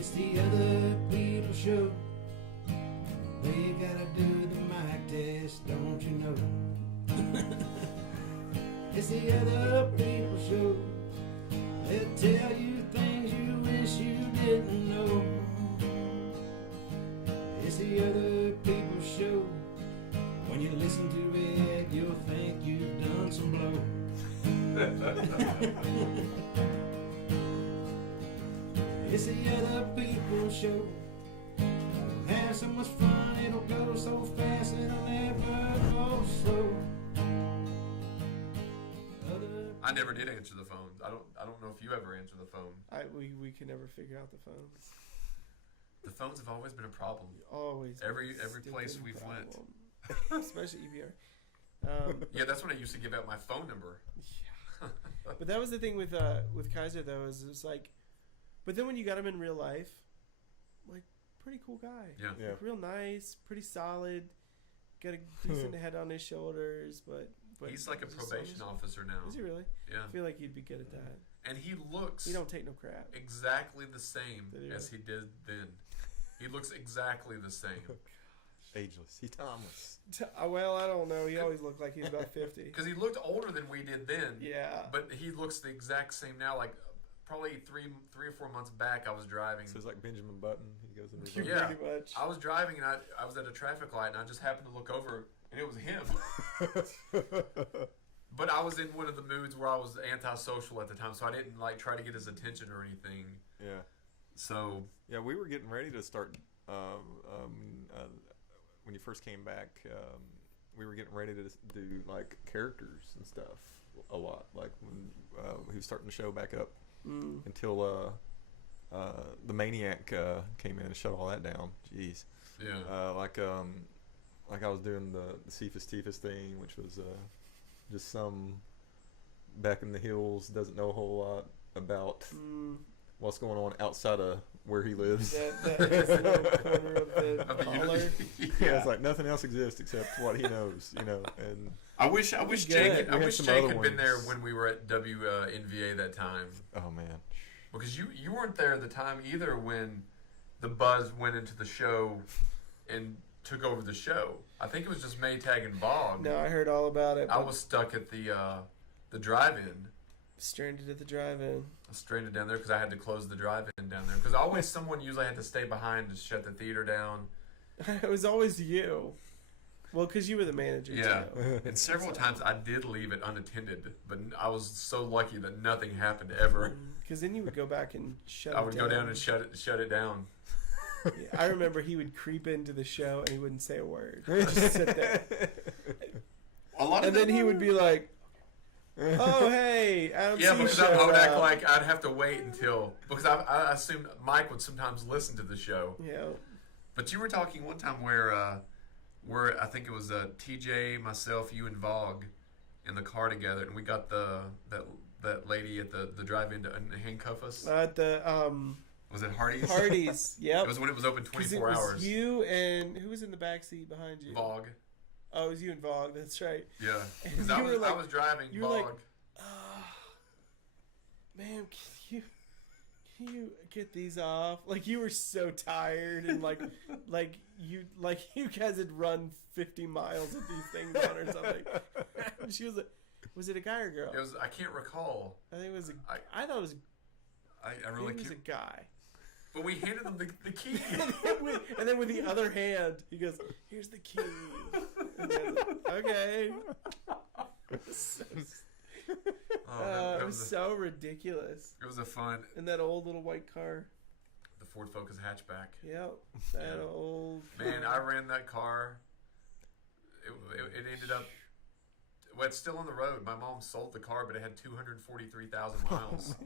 It's the other people show. They gotta do the mic test, don't you know? It's the other people show. They'll tell you things you wish you didn't know. It's the other people show. When you listen to it, you'll think you've done some blow. It's the other people show. We'll have so much fun, it'll go so fast, it'll never go slow. I never did answer the phone. I don't know if you ever answer the phone. We can never figure out the phones. The phones have always been a problem. Always. Every place we've went. Especially EBR. Yeah, that's when I used to give out my phone number. Yeah. But that was the thing with Kaiser though, is it's like, but then when you got him in real life, like, pretty cool guy. Yeah. Like, real nice, pretty solid, got a decent head on his shoulders, but he's like a probation officer now. Is he really? Yeah. I feel like he'd be good at that. And he looks... He don't take no crap. Exactly the same Did he as he did then. He looks exactly the same. Ageless. He's timeless. Well, I don't know. He always looked like he's about 50. Because he looked older than we did then. Yeah. But he looks the exact same now. Like, probably three or 4 monmonths back, I was driving. So it's like Benjamin Button. He goes in reverse. Yeah. Pretty much. I was driving, and I was at a traffic light, and I just happened to look over, and it was him. But I was in one of the moods where I was antisocial at the time, so I didn't like try to get his attention or anything. Yeah. So yeah, we were getting ready to start. When you first came back, we were getting ready to do like characters and stuff a lot. Like when he was starting the show back up until the Maniac came in and shut all that down. Jeez. yeah, Like I was doing the Cephas Tephas thing, which was just some back in the hills, doesn't know a whole lot about what's going on outside of where he lives. That little corner of the collar. Yeah, it's like nothing else exists except what he knows, you know. And I wish Jake had some been other there ones. when we were at WNVA that time. oh man, Because you weren't there at the time either when the buzz went into the show and took over the show. I think it was just Maytag and Bog. No, I heard all about it. I was stuck at the drive-in. Stranded at the drive-in. I stranded down there because I had to close the drive-in down there. Because always someone usually had to stay behind to shut the theater down. It was always you. Well, because you were the manager, Yeah. too. And several times I did leave it unattended, but I was so lucky that nothing happened ever. Because then you would go back and shut it I down. would go down and shut it down. Yeah, I remember he would creep into the show and he wouldn't say a word. Just sit there. A lot of And then them he would be like, oh, hey, Adam Yeah, C. because showed I would act up." like I'd have to wait until... Because I assumed Mike would sometimes listen to the show. Yeah. But you were talking one time where I think it was TJ, myself, you, and Vogue in the car together, and we got that lady at the drive-in to handcuff us. At the Was it Hardee's? Hardee's, yep. It was when it was open 'Cause 24 it was hours. you and... Who was in the backseat behind you? Vogue. Oh, it was you and Vogue, that's right. Yeah. And Because you I were like- was driving you were Vogue. like, man, can you get these off? Like, you were so tired and like you guys had run 50 miles with these things on or something. And she was like, was it a guy or a girl? I can't recall. I think it was I thought it was I I really think it was can't. a guy. But we handed them the key. And then with the other hand, he goes, here's the key. And then, okay. It was so ridiculous. It was a fun. In that old little white car. The Ford Focus hatchback. Yep. That Yeah. old. Man, I ran that car. It ended up. Well, it's still on the road. My mom sold the car, but it had 243,000 miles.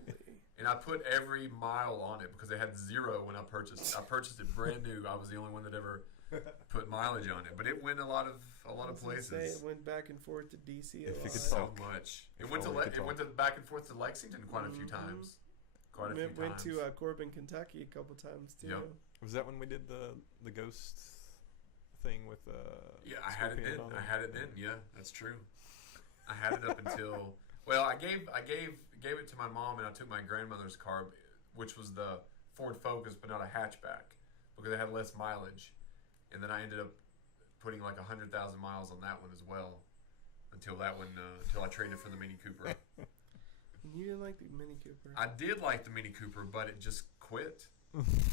And I put every mile on it because it had 0 when I purchased it. I purchased it brand new. I was the only one that ever put mileage on it. But it went a lot of places. It went back and forth to DC a If you lot. could So talk. much. It If went to only we could went to back and forth to Lexington quite a few times. Quite a few times. Went to Corbin, Kentucky a couple times too. Yep. Was that when we did the ghost thing with Yeah, I had it Scorpion then. on I had it then. Yeah, that's true. I had it up until I gave it to my mom, and I took my grandmother's car, which was the Ford Focus, but not a hatchback because it had less mileage. And then I ended up putting like 100,000 miles on that one as well until I traded for the Mini Cooper. You didn't like the Mini Cooper. I did like the Mini Cooper, but it just quit.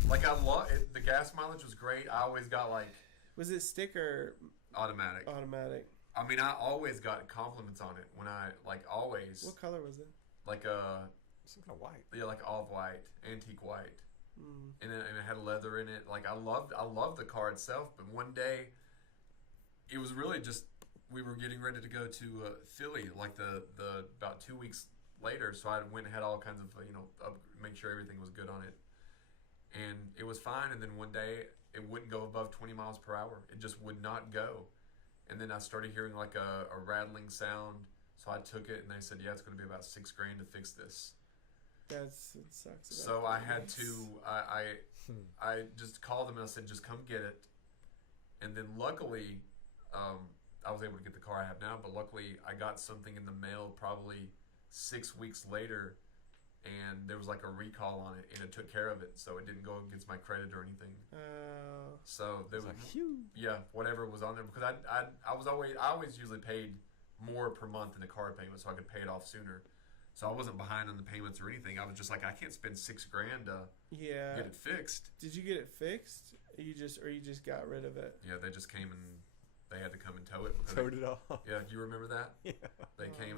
Like I love it. The gas mileage was great. I always got like Was it stick or automatic. automatic? I mean, I always got compliments on it when I like always What color was it? like Some kind of white. yeah, like off white, antique white, Mm. and it had leather in it. Like I loved the car itself. But one day, it was really just we were getting ready to go to Philly like the about 2 weeks later. So I went and had all kinds of make sure everything was good on it, and it was fine. And then one day it wouldn't go above 20 miles per hour. It just would not go. And then I started hearing like a rattling sound. So I took it and they said, yeah, it's going to be about $6,000 to fix this. It sucks. So I had to, I just called them and I said, just come get it. And then luckily, I was able to get the car I have now, but luckily I got something in the mail probably 6 weeks later, and there was like a recall on it, and it took care of it, so it didn't go against my credit or anything. So there was like, yeah, whatever was on there, because I always usually paid more per month in a car payment, so I could pay it off sooner. So I wasn't behind on the payments or anything. I was just like, I can't spend $6,000 to Yeah. get it fixed. Did you get it fixed? You just got rid of it? Yeah, they just came and they had to come and tow it. Because Towed it off. yeah, do you remember that? Yeah. They came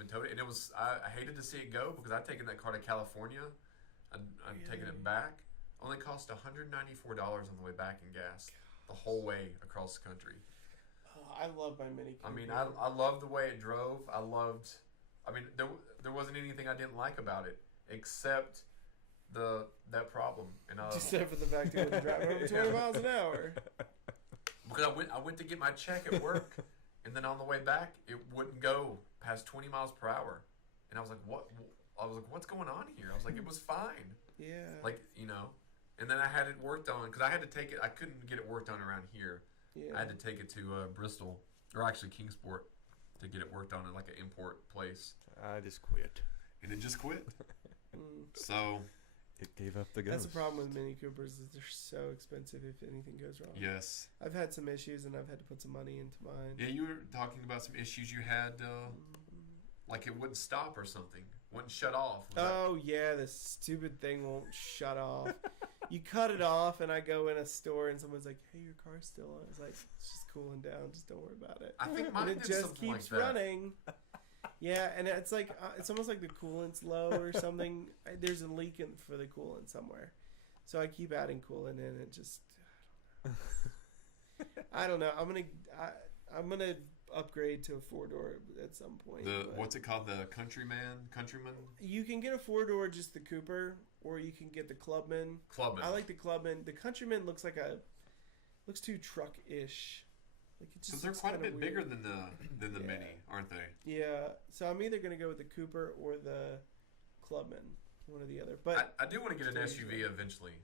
and towed it, and it was I hated to see it go because I'd taken that car to California. I'd taken it back. Only cost $194 on the way back in gas, the whole way across the country. I love my Mini Cooper. I mean, I loved the way it drove. I mean, there wasn't anything I didn't like about it except that problem. And except for the fact that it was driving over 20 miles an hour. because I went to get my check at work, and then on the way back, it wouldn't go past 20 miles per hour, and I was like, what? I was like, what's going on here? I was like, it was fine. Yeah. Like, and then I had it worked on because I had to take it. I couldn't get it worked on around here. Yeah. I had to take it to Bristol, or actually Kingsport, to get it worked on in like an import place. I just quit. And it just quit. Mm. So It gave up the ghost. That's the problem with Mini Coopers is they're so expensive if anything goes wrong. yes, I've had some issues and I've had to put some money into mine. yeah. You were talking about some issues you had, like it wouldn't stop or something, wouldn't shut off. Was that- Oh yeah, this stupid thing won't shut off. You cut it off, and I go in a store, and someone's like, "Hey, your car's still on." It's like, it's just cooling down. Just don't worry about it. I think And mine it did just something keeps like that. running. Yeah, and it's like it's almost like the coolant's low or something. There's a leak for the coolant somewhere, so I keep adding coolant in. It just, I don't know. I'm gonna upgrade to a 4-door at some point. but What's it called? The Countryman. You can get a 4-door, just the Cooper, or you can get the Clubman. I like the Clubman. The Countryman looks too truck-ish. Like it just Because they're looks quite a kinda bit bigger weird. than the Yeah. Mini, aren't they? Yeah, so I'm either gonna go with the Cooper or the Clubman, one or the other. But I do want to get an Still SUV eventually,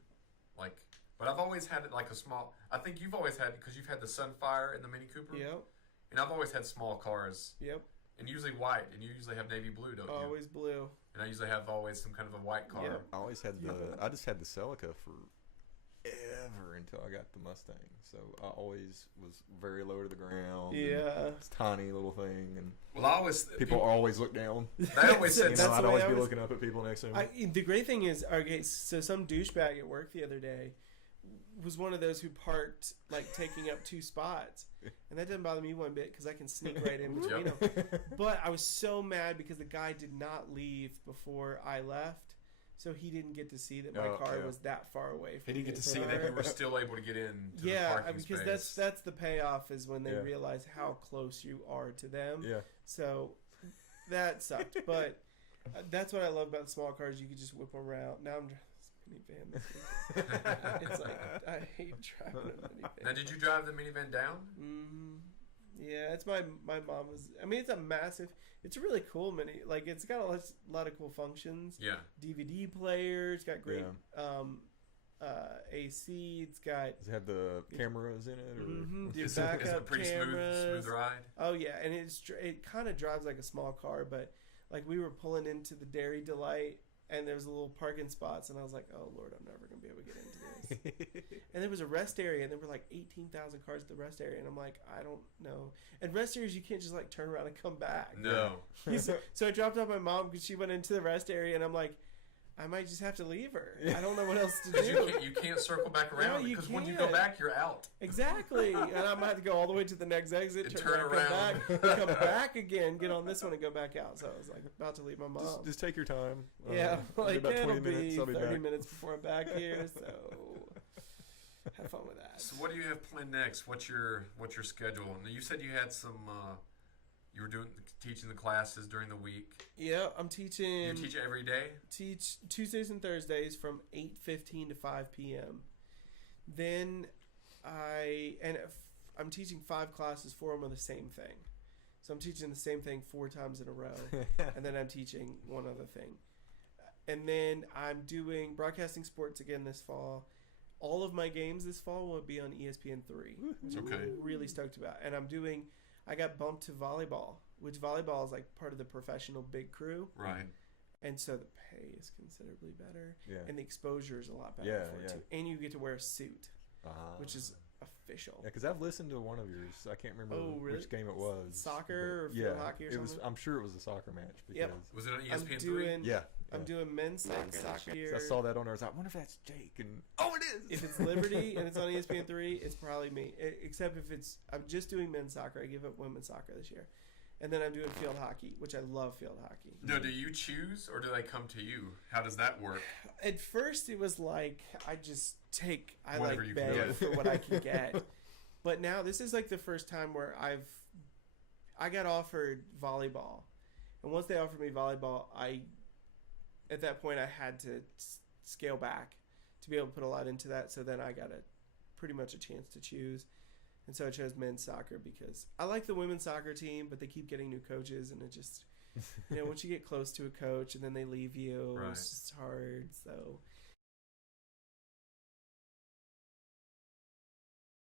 but I've always had it like a small. I think you've always had because you've had the Sunfire and the Mini Cooper. yep, And I've always had small cars, yep, and usually white, and you usually have navy blue, don't you? always blue. And I usually have always some kind of a white car. Yeah. I always had Yeah. I just had the Celica forever until I got the Mustang. So I always was very low to the ground. and Yeah, It's a tiny little thing, and Well, I always people always look down. They always said You That's know, the I'd way always I be was- looking up at people next to me. the great thing is, okay, so some douchebag at work the other day was one of those who parked like taking up 2 spots, and that doesn't bother me one bit because I can sneak right in between Yep. them. But I was so mad because the guy did not leave before I left, so he didn't get to see that my Oh, car yeah. was that far away he from didn't get his to see car. that you were still able to get in. To the Yeah, parking because space. that's the payoff is when they Yeah. realize how close you are to them. Yeah. So that sucked, but that's what I love about small cars. You could just whip them around. Now I'm driving this minivan. It's like I hate driving a minivan. Now, did you drive the minivan down? Mm-hmm. Yeah, it's my mama's. I mean, it's a massive. It's a really cool mini. Like it's got a lot of cool functions. Yeah. DVD player. It's got great AC. It's got. Does it have the cameras in it? Or? Mhm, your It's a backup pretty cameras. smooth ride. Oh yeah, and it kind of drives like a small car, but like we were pulling into the Dairy Delight and there was a little parking spots, and I was like, oh Lord, I'm never gonna be able to get into this. And there was a rest area, and there were like 18,000 cars at the rest area, and I'm like, I don't know. And rest areas, you can't just like turn around and come back. No. So I dropped off my mom because she went into the rest area, and I'm like, I might just have to leave her. I don't know what else to do. You can't circle back around No, you because when you go can't. back, you're out. Exactly. And I'm gonna have to go all the way to the next exit, And turn turn around, around. come back again, get on this one, and go back out. So I was like about to leave my mom. Just take your time. Yeah, like about it'll 20 minutes. be I'll be 30 back. minutes before I'm back here. So have fun with that. So what do you have planned next? What's your schedule? And you said you had some. You were teaching the classes during the week. Yeah, I'm teaching. You teach every day. Teach Tuesdays and Thursdays from 8:15 to 5 p.m. Then I'm teaching 5 classes. 4 of them are the same thing. So I'm teaching the same thing 4 times in a row, and then I'm teaching one other thing. And then I'm doing broadcasting sports again this fall. All of my games this fall will be on ESPN3, which Okay. I'm really stoked about. And I got bumped to volleyball, which volleyball is like part of the professional big crew. Right. And so the pay is considerably better, Yeah. and the exposure is a lot better Yeah, for it yeah. too. And you get to wear a suit, Uh-huh. which is official. Yeah, because I've listened to one of yours. I can't remember Oh, really? which game it was. Soccer or but field hockey or it was. something? I'm sure it was a soccer match. Because, Yep. Was it on I'm ESPN3? doing Yeah. I'm doing men's soccer here. I saw that on there. I was like, I wonder if that's Jake. And oh, it is. If it's Liberty and it's on ESPN3, it's probably me. Except if I'm just doing men's soccer. I give up women's soccer this year, and then I'm doing field hockey, which I love field hockey. No, do you choose or do they come to you? How does that work? At first, it was like I Whatever like you can beg get. for what I can get. But now this is like the first time where I got offered volleyball, and once they offered me volleyball, at that point I had to scale back to be able to put a lot into that. So then I got pretty much a chance to choose, and so I chose men's soccer because I like the women's soccer team, but they keep getting new coaches, and it just once you get close to a coach and then they leave you, Right. it's just hard. So